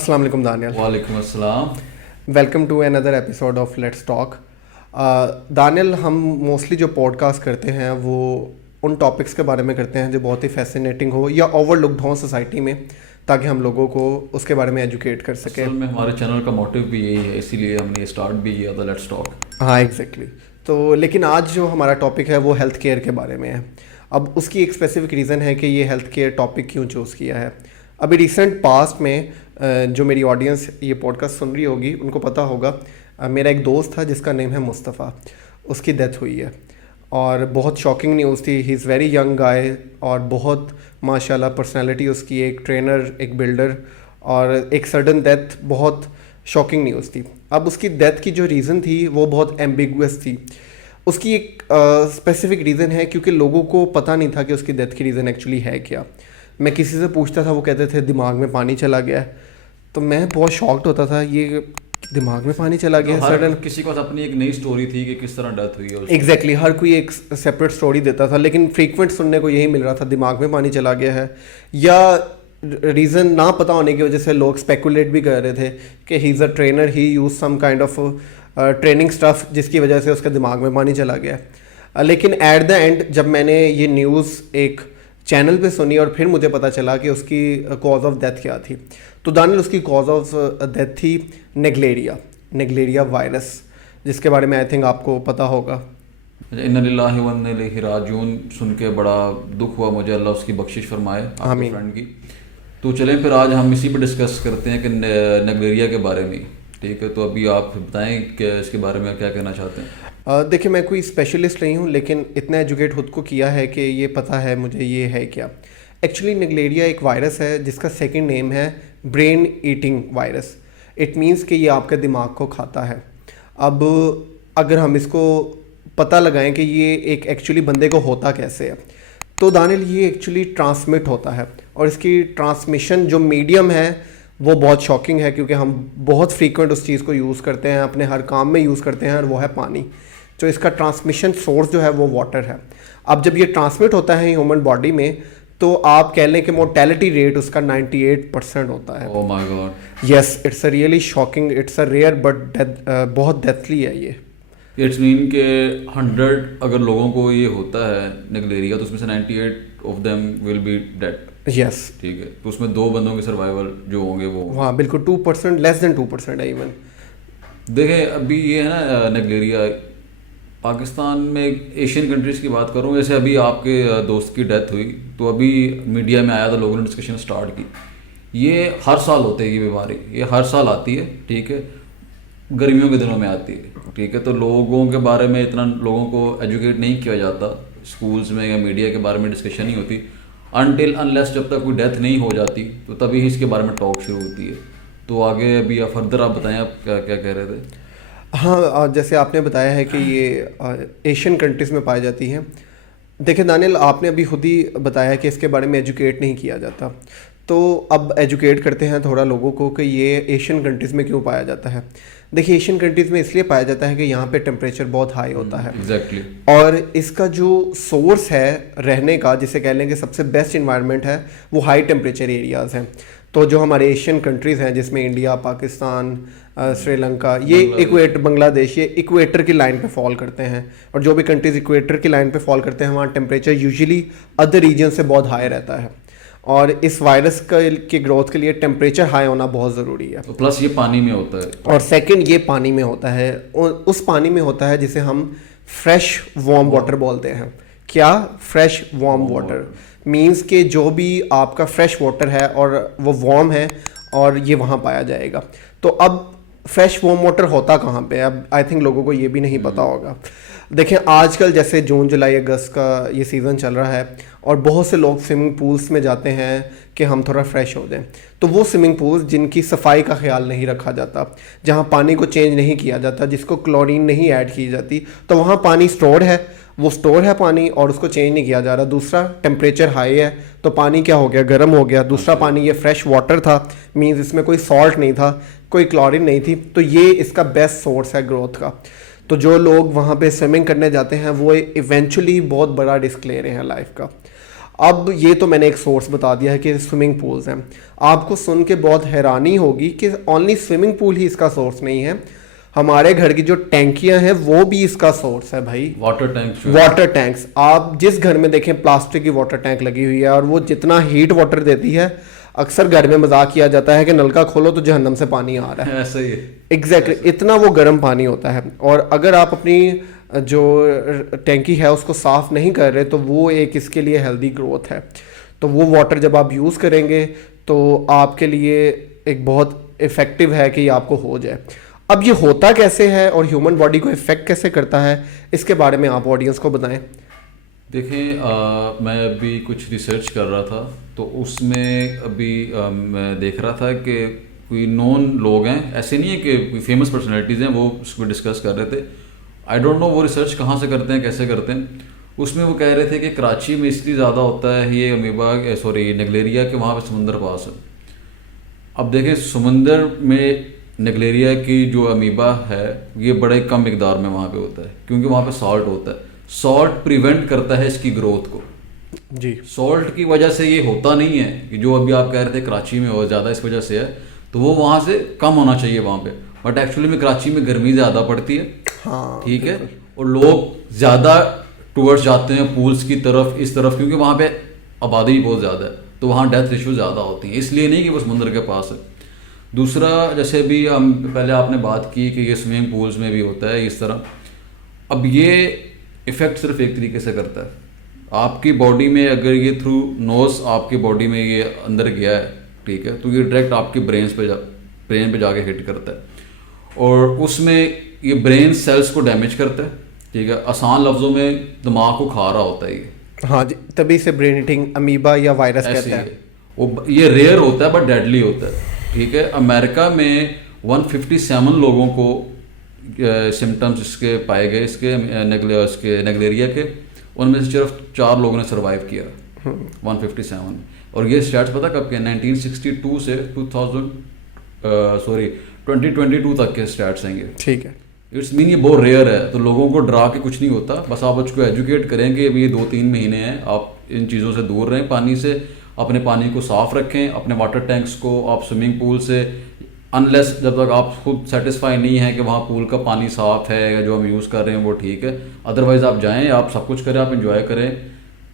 अस्सलाम वालेकुम दानियल। वालेकुम अस्सलाम। Welcome to another episode of let's talk. Daniyal, हम मोस्टली जो पॉडकास्ट करते हैं वो उन टॉपिक्स के बारे में करते हैं जो बहुत ही फैसिनेटिंग हो या ओवरलुक्ड हो सोसाइटी में, ताकि हम लोगों को उसके बारे में एजुकेट कर सकें। असल में हमारे चैनल का मोटिव भी यही है, इसीलिए हमने ये स्टार्ट भी किया था लेट्स टॉक। हाँ एग्जैक्टली। तो लेकिन आज जो हमारा टॉपिक है वो हेल्थ केयर के बारे में है। अब उसकी एक स्पेसिफिक रीज़न है कि ये हेल्थ केयर टॉपिक क्यों चूज़ किया है। अभी रिसेंट पास्ट में जो मेरी ऑडियंस ये पॉडकास्ट सुन रही होगी उनको पता होगा, मेरा एक दोस्त था जिसका नेम है मुस्तफ़ा। उसकी डेथ हुई है और बहुत शॉकिंग न्यूज़ थी। He is very young guy और बहुत माशाल्लाह पर्सनालिटी उसकी, एक ट्रेनर, एक बिल्डर, और एक सडन डेथ, बहुत शॉकिंग न्यूज़ थी। अब उसकी डेथ की जो रीज़न थी वो बहुत एम्बिगुअस थी। उसकी एक स्पेसिफिक रीज़न है क्योंकि लोगों को पता नहीं था कि उसकी डेथ की रीज़न एक्चुअली है क्या। मैं किसी से पूछता था, वो कहते थे दिमाग में पानी चला गया है। तो मैं बहुत शॉक्ड होता था, ये दिमाग में पानी चला गया सडन। किसी को अपनी एक नई स्टोरी थी कि किस तरह डेथ हुई है उसकी। एग्जैक्टली, हर कोई एक सेपरेट स्टोरी देता था, लेकिन फ्रीक्वेंट सुनने को यही मिल रहा था, दिमाग में पानी चला गया है। या रीज़न ना पता होने की वजह से लोग स्पेकुलेट भी कर रहे थे कि he is a trainer, he use some kind of training stuff जिसकी वजह से उसके दिमाग में पानी चला गया। लेकिन एट द एंड जब मैंने ये न्यूज़ एक चैनल पे सुनी और फिर मुझे पता चला कि उसकी कॉज ऑफ डेथ क्या थी, तो दानियल उसकी कॉज ऑफ डेथ थी नेग्लेरिया वायरस, जिसके बारे में आई थिंक आपको पता होगा। इन्ना लिल्लाहि व इन्ना इलैहि राजिऊन सुन के बड़ा दुख हुआ मुझे, अल्लाह उसकी बख्शिश फरमाए आपके फ्रेंड की। तो चलें फिर आज हम इसी पे डिस्कस करते हैं कि नेग्लेरिया के बारे में। ठीक है, तो अभी आप बताएं कि इसके बारे में क्या कहना चाहते हैं। देखिए, मैं कोई स्पेशलिस्ट नहीं हूँ, लेकिन इतना एजुकेट खुद को किया है कि ये पता है मुझे ये है क्या। एक्चुअली नेग्लेरिया एक वायरस है जिसका सेकंड नेम है brain eating virus. It means कि ये आपके दिमाग को खाता है। अब अगर हम इसको पता लगाएं कि ये एक एक्चुअली बंदे को होता कैसे है, तो दानियल ये एक्चुअली ट्रांसमिट होता है, और इसकी ट्रांसमिशन जो मीडियम है वो बहुत शॉकिंग है, क्योंकि हम बहुत फ्रीक्वेंट उस चीज़ को यूज़ करते हैं, अपने हर काम में यूज़ करते हैं, और वो है पानी। तो इसका ट्रांसमिशन सोर्स जो है वो वाटर है। अब जब ये ट्रांसमिट होता है ह्यूमन बॉडी में, तो आप कह लें कि मोर्टेलिटी रेट उसका 98% होता है। Oh my God. Yes, it's a really shocking, it's a rare but बहुत डेथली है ये। इट्स मीन के 100 अगर लोगों को ये होता है नेग्लेरिया, तो उसमें से 98 of them will be dead. Yes, ठीक है, तो उसमें 2 बंदों के सर्वाइवल जो होंगे वो। हाँ बिल्कुल, 2%, लेस देन 2% है इवन। देखें अभी ये है ना नेग्लेरिया, पाकिस्तान में एशियन कंट्रीज़ की बात करूँ, जैसे अभी आपके दोस्त की डेथ हुई तो अभी मीडिया में आया था, लोगों ने डिस्कशन स्टार्ट की। ये हर साल होती है ये बीमारी, ये हर साल आती है। ठीक है, गर्मियों के दिनों में आती है। ठीक है, तो लोगों के बारे में इतना लोगों को एजुकेट नहीं किया जाता, स्कूल्स में या मीडिया के बारे में डिस्कशन नहीं होती अनटिल अनलेस जब तक कोई डेथ नहीं हो जाती, तो तभी इसके बारे में टॉक शुरू होती है। तो आगे अभी आप फर्दर आप बताएं, आप क्या क्या कह रहे थे। हाँ, जैसे आपने बताया है कि ये एशियन कंट्रीज़ में पाई जाती हैं। देखिए दानियल, आपने अभी खुद ही बताया कि इसके बारे में एजुकेट नहीं किया जाता, तो अब एजुकेट करते हैं थोड़ा लोगों को कि ये एशियन कंट्रीज़ में क्यों पाया जाता है। देखिए, एशियन कंट्रीज़ में इसलिए पाया जाता है कि यहाँ पे टेम्परेचर बहुत हाई होता है। एग्जैक्टली। और इसका जो सोर्स है रहने का, जिसे कह लेंगे सबसे बेस्ट इन्वायरमेंट है, वो हाई टेम्परेचर एरियाज़ हैं। तो जो हमारे एशियन कंट्रीज़ हैं, जिसमें इंडिया, पाकिस्तान, श्रीलंका, ये बांग्लादेश, ये इक्वेटर की लाइन पे फॉल करते हैं। और जो भी कंट्रीज़ इक्वेटर की लाइन पे फॉल करते हैं, वहाँ टेम्परेचर यूजुअली अदर रीजन से बहुत हाई रहता है, और इस वायरस के ग्रोथ के लिए टेम्परेचर हाई होना बहुत ज़रूरी है। तो प्लस ये पानी में होता है, और सेकंड ये पानी में होता है, उस पानी में होता है जिसे हम फ्रेश वार्म वाटर बोलते हैं। क्या? फ्रेश वार्म वाटर मींस कि जो भी आपका फ्रेश वाटर है और वो वार्म है, और ये वहाँ पाया जाएगा। तो अब फ्रेश वार्म वाटर होता कहाँ पे? अब आई थिंक लोगों को ये भी नहीं पता होगा। देखें, आजकल जैसे जून, जुलाई, अगस्त का ये सीज़न चल रहा है, और बहुत से लोग स्विमिंग पूल्स में जाते हैं कि हम थोड़ा फ्रेश हो जाएं। तो वो स्विमिंग पूल्स जिनकी सफाई का ख्याल नहीं रखा जाता, जहाँ पानी को चेंज नहीं किया जाता, जिसको क्लोरीन नहीं ऐड की जाती, तो वहाँ पानी स्टोर है, वो स्टोर है पानी, और उसको चेंज नहीं किया जा रहा। दूसरा, टेम्परेचर हाई है, तो पानी क्या हो गया? गर्म हो गया। दूसरा, पानी ये फ्रेश वाटर था, मीन्स इसमें कोई सॉल्ट नहीं था, कोई क्लोरीन नहीं थी, तो ये इसका बेस्ट सोर्स है ग्रोथ का। तो जो लोग वहाँ पे स्विमिंग करने जाते हैं वो इवेंचुअली बहुत बड़ा रिस्क ले रहे हैं लाइफ का। अब ये तो मैंने एक सोर्स बता दिया है कि स्विमिंग पूल्स हैं। आपको सुन के बहुत हैरानी होगी कि ओनली स्विमिंग पूल ही इसका सोर्स नहीं है, हमारे घर की जो टैंकियां हैं वो भी इसका सोर्स है भाई। वाटर टैंक्स, आप जिस घर में देखें प्लास्टिक की वाटर टैंक लगी हुई है और वो जितना हीट वाटर देती है, अक्सर घर में मजाक किया जाता है कि नलका खोलो तो जहन्नम से पानी आ रहा है। ऐसा ही है एग्जैक्टली इतना वो गर्म पानी होता है। और अगर आप अपनी जो टैंकी है उसको साफ नहीं कर रहे तो वो एक इसके लिए हेल्दी ग्रोथ है। तो वो वाटर जब आप यूज़ करेंगे तो आपके लिए एक बहुत इफ़ेक्टिव है कि ये आपको हो जाए। अब ये होता कैसे है और ह्यूमन बॉडी को इफ़ेक्ट कैसे करता है, इसके बारे में आप ऑडियंस को बताएं। देखें, मैं अभी कुछ रिसर्च कर रहा था तो उसमें अभी मैं देख रहा था कि कोई नॉन लोग हैं, ऐसे नहीं है कि कोई फेमस पर्सनैलिटीज़ हैं, वो उसको डिस्कस कर रहे थे। आई डोंट नो वो रिसर्च कहाँ से करते हैं, कैसे करते हैं। उसमें वो कह रहे थे कि कराची में इसलिए ज़्यादा होता है ये अमीबा, सॉरी नेगलेरिया, के वहाँ पे समुंदर पास है। अब देखें समुंदर में नेगलेरिया की जो अमीबा है ये बड़े कम मिकदार में वहाँ पे होता है, क्योंकि वहाँ पे सॉल्ट होता है। सॉल्ट प्रिवेंट करता है इसकी ग्रोथ को जी। सॉल्ट की वजह से ये होता नहीं है कि जो अभी आप कह रहे थे कराची में और ज़्यादा इस वजह से है, तो वो वहाँ से कम होना चाहिए वहाँ पे। बट एक्चुअली में कराची में गर्मी ज़्यादा पड़ती है, हाँ, ठीक है, और लोग ज़्यादा टूवर्ड्स जाते हैं पूल्स की तरफ, इस तरफ, क्योंकि वहाँ पे आबादी भी बहुत ज़्यादा है, तो वहाँ डेथ रेशियो ज़्यादा होती है। इसलिए नहीं कि वो समुद्र के पास है। दूसरा, जैसे भी हम पहले आपने बात की कि ये स्विमिंग पूल्स में भी होता है इस तरह। अब ये इफ़ेक्ट सिर्फ एक तरीके से करता है आपकी बॉडी में। अगर ये थ्रू नोज आपकी बॉडी में ये अंदर गया है, ठीक है, तो ये डायरेक्ट आपके ब्रेन पे जाके हिट करता है और उसमें ये ब्रेन सेल्स को डैमेज करता है, ठीक है। आसान लफ्जों में दिमाग को खा रहा होता है ये, हाँ जी, तभी से ब्रेन ईटिंग अमीबा या वायरस कहते हैं। वो ये रेयर होता है बट डेडली होता है, ठीक है। अमेरिका में 157 लोगों को सिम्टम्स इसके पाए गए, इसके नेगलेरिया के। उनमें से सिर्फ 4 लोगों ने सर्वाइव किया, 157। और ये स्टैट्स पता कब के, 1962 से 2022 तक के स्टैट्स हैं ये, ठीक है। इट्स मीन ये बहुत रेयर है, तो लोगों को डरा के कुछ नहीं होता। बस आप उसको एजुकेट करें कि अभी ये 2-3 महीने हैं, आप इन चीज़ों से दूर रहें, पानी से, अपने पानी को साफ रखें, अपने वाटर टैंक्स को, आप स्विमिंग पूल से, अनलेस जब तक आप खुद सेटिस्फाई नहीं है कि वहाँ पूल का पानी साफ़ है या जो हम यूज़ कर रहे हैं वो ठीक है, अदरवाइज़ आप जाएं, आप सब कुछ करें, आप इंजॉय करें,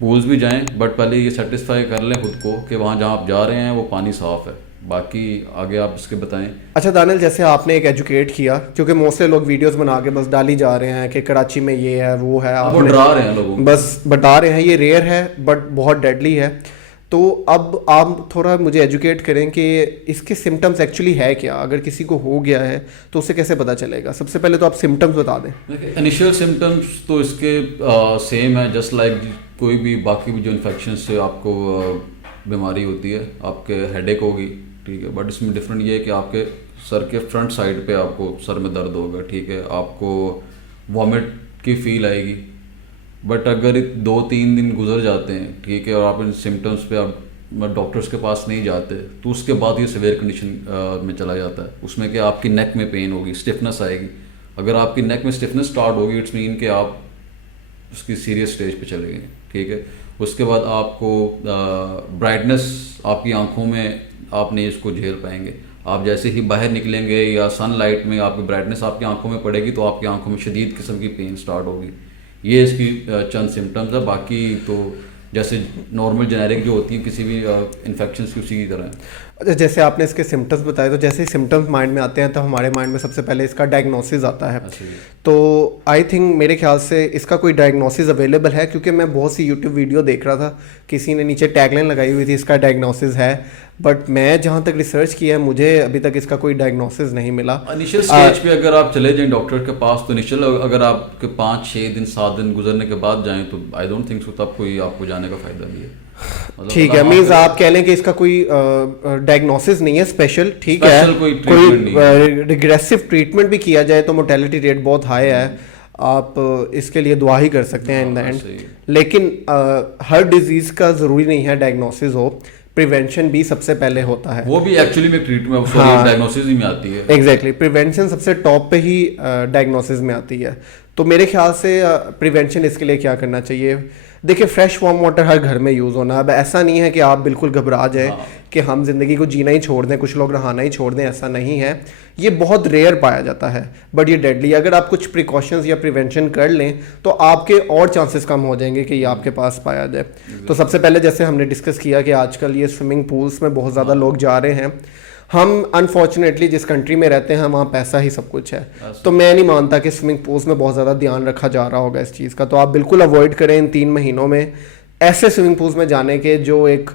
पूल्स भी जाएं, बट पहले ये सेटिस्फाई कर लें खुद को कि वहाँ जहाँ आप जा रहे हैं वो पानी साफ़ है। बाकी आगे आप इसके बताएं। अच्छा दानिल, जैसे आपने एक एजुकेट किया, क्योंकि मोस्टली लोग वीडियोस बना के बस डाल ही जा रहे हैं कि कराची में ये है वो है, वो डरा रहे हैं लोगों को, बस बता रहे हैं। ये रेयर है बट बहुत डेडली है। तो अब आप थोड़ा मुझे एजुकेट करें कि इसके सिम्टम्स एक्चुअली है क्या, अगर किसी को हो गया है तो उसे कैसे पता चलेगा। सबसे पहले तो आप सिम्टम्स बता दें। इनिशियल सिम्टम्स तो इसके सेम है, जस्ट लाइक कोई भी बाकी भी जो इन्फेक्शन से आपको बीमारी होती है, आपके हेडेक होगी, ठीक है, बट इसमें डिफरेंट ये है कि आपके सर के फ्रंट साइड पे आपको सर में दर्द होगा, ठीक है, आपको वॉमिट की फील आएगी। बट अगर 2-3 दिन गुजर जाते हैं, ठीक है, और आप इन सिम्टम्स पे आप डॉक्टर्स के पास नहीं जाते, तो उसके बाद ये सीवियर कंडीशन में चला जाता है। उसमें कि आपकी नेक में पेन होगी, स्टिफनेस आएगी। अगर आपकी नेक में स्टिफनेस स्टार्ट होगी, इट्स मीन कि आप उसकी सीरियस स्टेज पे चले गए, ठीक है। उसके बाद आपको ब्राइटनेस आपकी आंखों में आप नहीं इसको झेल पाएंगे। आप जैसे ही बाहर निकलेंगे या सनलाइट में आपकी ब्राइटनेस आपकी आंखों में पड़ेगी तो आपकी आंखों में शदीद किस्म की पेन स्टार्ट होगी। ये इसकी चंद सिम्टम्स है। बाकी तो जैसे नॉर्मल जेनेरिक जो होती है किसी भी इन्फेक्शन की, उसी की तरह है। अच्छा, जैसे आपने इसके सिम्टम्स बताए, तो जैसे ही सिम्टम्स माइंड में आते हैं तो हमारे माइंड में सबसे पहले इसका डायग्नोसिस आता है। तो आई थिंक मेरे ख्याल से इसका कोई डायग्नोसिस अवेलेबल है, क्योंकि मैं बहुत सी यूट्यूब वीडियो देख रहा था, किसी ने नीचे टैगलाइन लगाई हुई थी इसका डायग्नोसिस है, बट मैं जहाँ तक रिसर्च किया है मुझे अभी तक इसका कोई डायग्नोसिस नहीं मिला। इनिशियल स्टेज पे अगर आप चले जाएं डॉक्टर के पास, तो इनिशियल अगर आपके 5-6 दिन 7 दिन गुजरने के बाद जाएं तो आई डोंट थिंक सो तब कोई आपको जाने का फायदा भी है। ठीक है, मीन्स आप कह लें कि इसका कोई डायग्नोसिस नहीं है स्पेशल, ठीक है, कोई रिग्रेसिव ट्रीटमेंट भी किया जाए तो मोर्टेलिटी रेट बहुत हाई है, आप इसके लिए दुआ ही कर सकते हैं इन द एंड। लेकिन हर डिजीज का ज़रूरी नहीं है डायग्नोसिस हो, प्रिवेंशन भी सबसे पहले होता है, वो भी एक्चुअली में ट्रीटमेंट, डायग्नोसिस ही में आती है। एग्जैक्टली, प्रिवेंशन सबसे टॉप पे ही डायग्नोसिस में आती है। तो मेरे ख्याल से प्रिवेंशन इसके लिए क्या करना चाहिए? देखिए, फ्रेश वार्म वाटर हर घर में यूज़ होना, अब ऐसा नहीं है कि आप बिल्कुल घबरा जाएं कि हम ज़िंदगी को जीना ही छोड़ दें, कुछ लोग नहाना ही छोड़ दें, ऐसा नहीं है। ये बहुत रेयर पाया जाता है, बट ये डेडली। अगर आप कुछ प्रिकॉशंस या प्रिवेंशन कर लें तो आपके और चांसेस कम हो जाएंगे कि ये आपके पास पाया जाए। तो सबसे पहले जैसे हमने डिस्कस किया कि आजकल ये स्विमिंग पूल्स में बहुत ज़्यादा लोग जा रहे हैं। हम अनफॉर्चुनेटली जिस कंट्री में रहते हैं वहाँ पैसा ही सब कुछ है, तो मैं नहीं मानता कि स्विमिंग पूल्स में बहुत ज़्यादा ध्यान रखा जा रहा होगा इस चीज़ का। तो आप बिल्कुल अवॉइड करें इन 3 महीनों में ऐसे स्विमिंग पूल्स में जाने के जो एक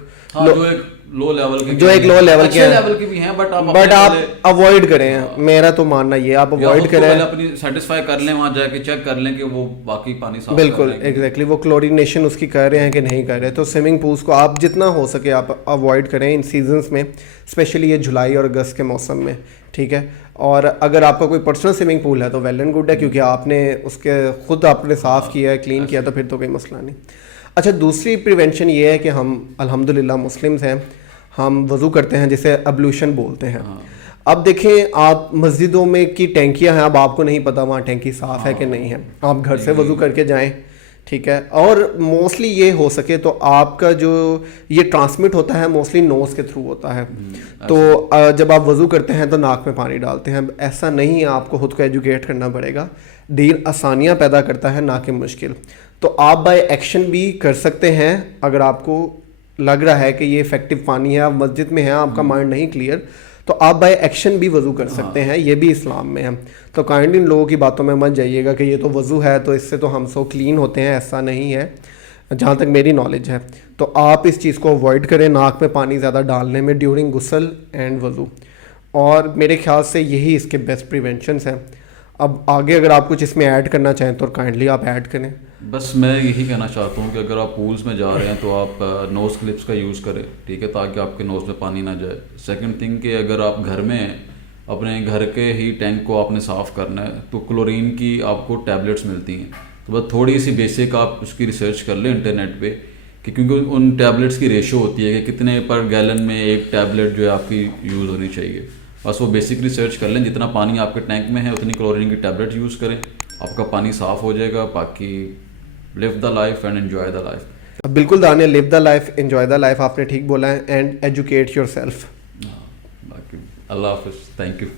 लो लेवल के, जो एक लो लेवल के लेवल के भी हैं, बट आप अवॉइड करें। मेरा तो मानना ये, आप अवॉइड करें, अपनी सेटिस्फाई कर लें, वहां जाके चेक कर लें कि वो बाकी पानी साफ बिल्कुल एग्जैक्टली वो क्लोरीनेशन उसकी कर रहे हैं कि नहीं कर रहे। तो स्विमिंग पूल्स को आप जितना हो सके आप अवॉइड करें इन सीजन्स में, स्पेशली ये जुलाई और अगस्त के मौसम में, ठीक है। और अगर आपका कोई पर्सनल स्विमिंग पूल है तो वेल एंड गुड है, क्योंकि आपने उसके खुद आपने साफ़ किया है, क्लीन किया, तो फिर तो कोई मसला नहीं। अच्छा, दूसरी प्रिवेंशन ये है कि हम अल्हम्दुलिल्लाह मुस्लिम्स हैं, हम वज़ू करते हैं जिसे अब्लूशन बोलते हैं। अब देखें, आप मस्जिदों में की टैंकियां हैं, अब आपको नहीं पता वहाँ टैंकी साफ़ है कि नहीं है, आप घर से वज़ू करके जाएं, ठीक है। और मोस्टली ये हो सके तो आपका जो ये ट्रांसमिट होता है मोस्टली नोज़ के थ्रू होता है। तो जब आप वज़ू करते हैं तो नाक में पानी डालते हैं, ऐसा नहीं है, आपको खुद को एजुकेट करना पड़ेगा। दीन आसानियाँ पैदा करता है, ना कि मुश्किल। तो आप बाय एक्शन भी कर सकते हैं। अगर आपको लग रहा है कि ये इफेक्टिव पानी है, आप मस्जिद में हैं, आपका माइंड नहीं क्लियर, तो आप बाय एक्शन भी वज़ू कर सकते हैं, ये भी इस्लाम में है। तो काइंड इन लोगों की बातों में मत जाइएगा कि ये तो वज़ू है तो इससे तो हम सो क्लीन होते हैं, ऐसा नहीं है जहाँ तक मेरी नॉलेज है। तो आप इस चीज़ को अवॉइड करें, नाक में पानी ज़्यादा डालने में ड्यूरिंग गुस्ल एंड वज़ू, और मेरे ख्याल से यही इसके बेस्ट प्रिवेंशंस हैं। अब आगे अगर आप कुछ इसमें ऐड करना चाहें तो काइंडली आप ऐड करें। बस मैं यही कहना चाहता हूँ कि अगर आप पूल्स में जा रहे हैं तो आप नोज़ क्लिप्स का यूज़ करें, ठीक है, ताकि आपके नोज़ में पानी ना जाए। सेकंड थिंग कि अगर आप घर में हैं, अपने घर के ही टैंक को आपने साफ़ करना है, तो क्लोरीन की आपको टैबलेट्स मिलती हैं। तो बस थोड़ी सी बेसिक आप उसकी रिसर्च कर लें इंटरनेट पे, कि क्योंकि उन टैबलेट्स की रेशो होती है कि कितने पर गैलन में एक टैबलेट जो है आपकी यूज़ होनी चाहिए। बस वो बेसिक रिसर्च कर लें, जितना पानी आपके टैंक में है उतनी क्लोरीन की टैबलेट यूज़ करें, आपका पानी साफ़ हो जाएगा। बाकी live the life and enjoy the life. बिल्कुल दानिया, live the life, enjoy the life, आपने ठीक बोला है, एंड एजुकेट योरसेल्फ। बाकी अल्लाह हाफिज़, थैंक यू।